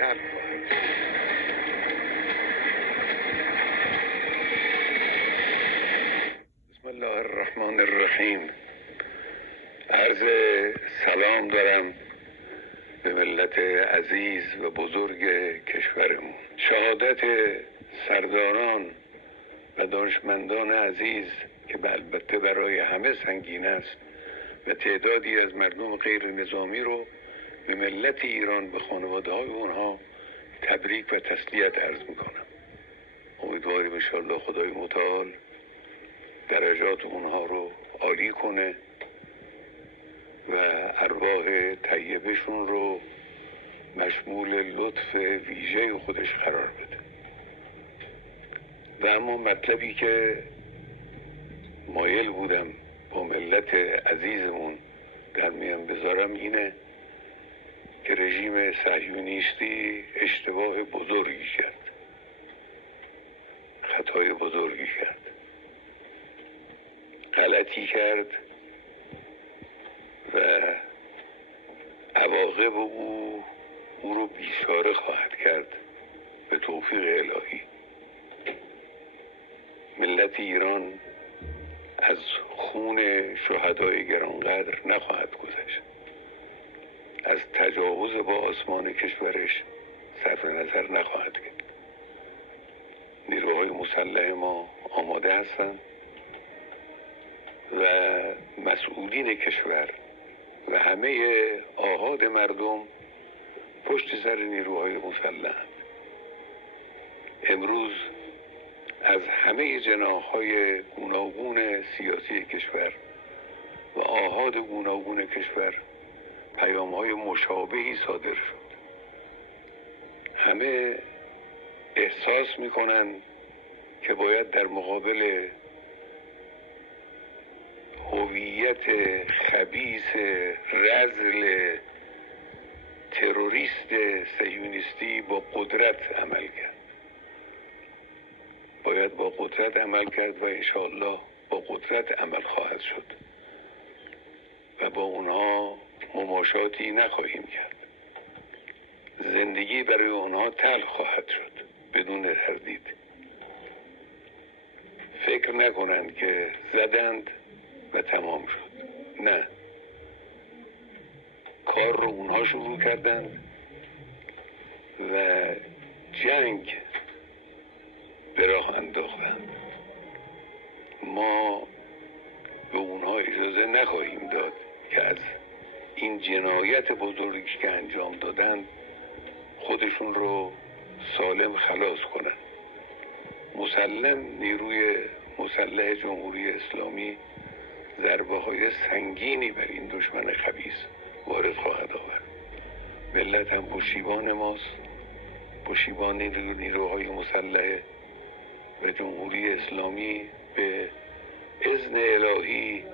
تلخ خواهد شد. بسم الله الرحمن الرحیم. عرض سلام دارم به ملت عزیز و بزرگ کشورمون. شهادت سرداران و دانشمندان عزیز که البته برای همه سنگین است و تعدادی از مردم غیر نظامی رو به ملت ایران به خانواده های اونها تبریک و تسلیت عرض میکنم. امیدواریم انشاءالله خدای متعال درجات اونها رو عالی کنه و ارواح طیبشون رو مشمول لطف ویژه خودش قرار بده. و اما مطلبی که مایل بودم با ملت عزیزمون در میان بذارم اینه که رژیم صهیونیستی اشتباه بزرگی کرد، خطای بزرگی کرد، غلطی کرد و عواقب او رو بیچاره خواهد کرد به توفیق الهی. ملت ایران از خون شهدای گرانقدر نخواهد گذشت، از تجاوز با آسمان کشورش صرف نظر نخواهد کرد. نیروهای مسلح ما آماده هستند و مسئولین کشور و همه آحاد مردم پشت سر نیروهای مسلح. امروز از همه جناح‌های گوناگون سیاسی کشور و آحاد گوناگون کشور پیام‌های مشابهی صادر شد. همه احساس می‌کنند که باید در مقابل هویت خبیث رذل تروریست صهیونیستی با قدرت عمل کرد. باید با قدرت عمل کرد و انشاءالله با قدرت عمل خواهد شد و با اونها مماشاتی نخواهیم کرد. زندگی برای اونها تلخ خواهد شد بدون تردید. فکر نکنند که زدند و تمام شد. نه، کار رو اونها شروع کردند و جنگ به راه انداختند. ما به اونها اجازه نخواهیم داد که از این جنایت بزرگی که انجام دادند خودشون رو سالم خلاص کنند. مسلم نیروی مسلح جمهوری اسلامی ضربه های سنگینی بر این دشمن خبیث وارد خواهد آورد. ملت هم پشتیبان ماست، پشتیبان نیروهای مسلح و جمهوری اسلامی به اذن الهی